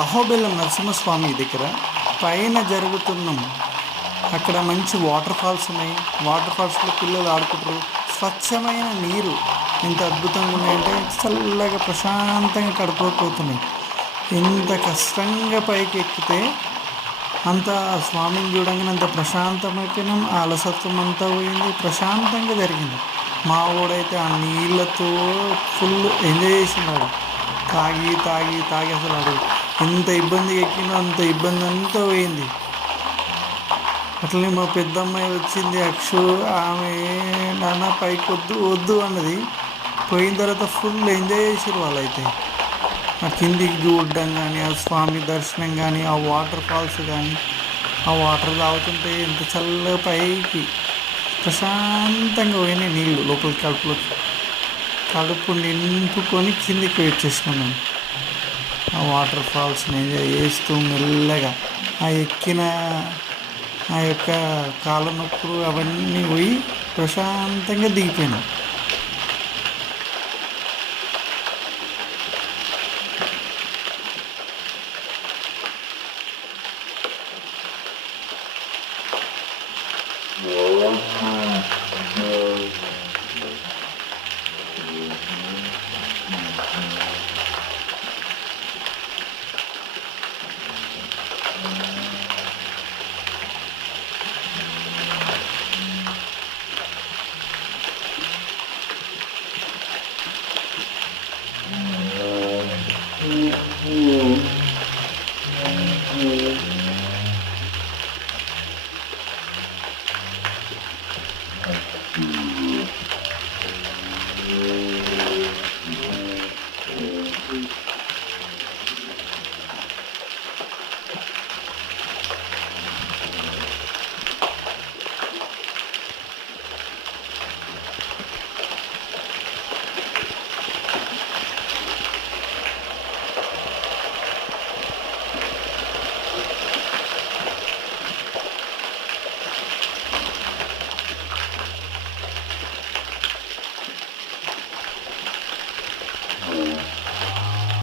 అహోబిలం నరసింహస్వామి దగ్గర పైన జరుగుతున్నాం. అక్కడ మంచి వాటర్ ఫాల్స్ ఉన్నాయి. వాటర్ ఫాల్స్లో పిల్లలు ఆడుకుంటారు. స్వచ్ఛమైన నీరు ఎంత అద్భుతంగా ఉన్నాయంటే చల్లగా ప్రశాంతంగా కడుపుకోపోతున్నాయి. ఎంత కష్టంగా పైకి ఎక్కితే అంత స్వామిని చూడంగానే అంత ప్రశాంతమైపోయినాం. ఆ అలసత్వం అంతా పోయింది, ప్రశాంతంగా జరిగింది. మా వాడైతే ఆ నీళ్ళతో ఫుల్ ఎంజాయ్ చేసినాడు. తాగి తాగి తాగి అసలు ఆడు ఎంత ఇబ్బంది ఎక్కిందో అంత ఇబ్బంది అంతా పోయింది. అట్లనే మా పెద్దమ్మాయి వచ్చింది అక్షు, ఆమె నాన్న పైకి వద్దు వద్దు అన్నది. పోయిన తర్వాత ఫుల్ ఎంజాయ్ చేసారు వాళ్ళైతే. ఆ కిందికి చూడడం కానీ, ఆ స్వామి దర్శనం కానీ, ఆ వాటర్ ఫాల్స్ కానీ, ఆ వాటర్ తాగుతుంటే ఎంత చల్లగా పైకి ప్రశాంతంగా పోయినాయి నీళ్ళు లోపలికి కడుపులోకి. కడుపు నింపుకొని కిందికి వచ్చేసినాం. ఆ వాటర్ ఫాల్స్ని ఎంజాయ్ చేస్తూ మెల్లగా ఆ ఎక్కిన ఆ యొక్క కాళ్ళ నొప్పులు అవన్నీ పోయి ప్రశాంతంగా దిగిపోయినాం.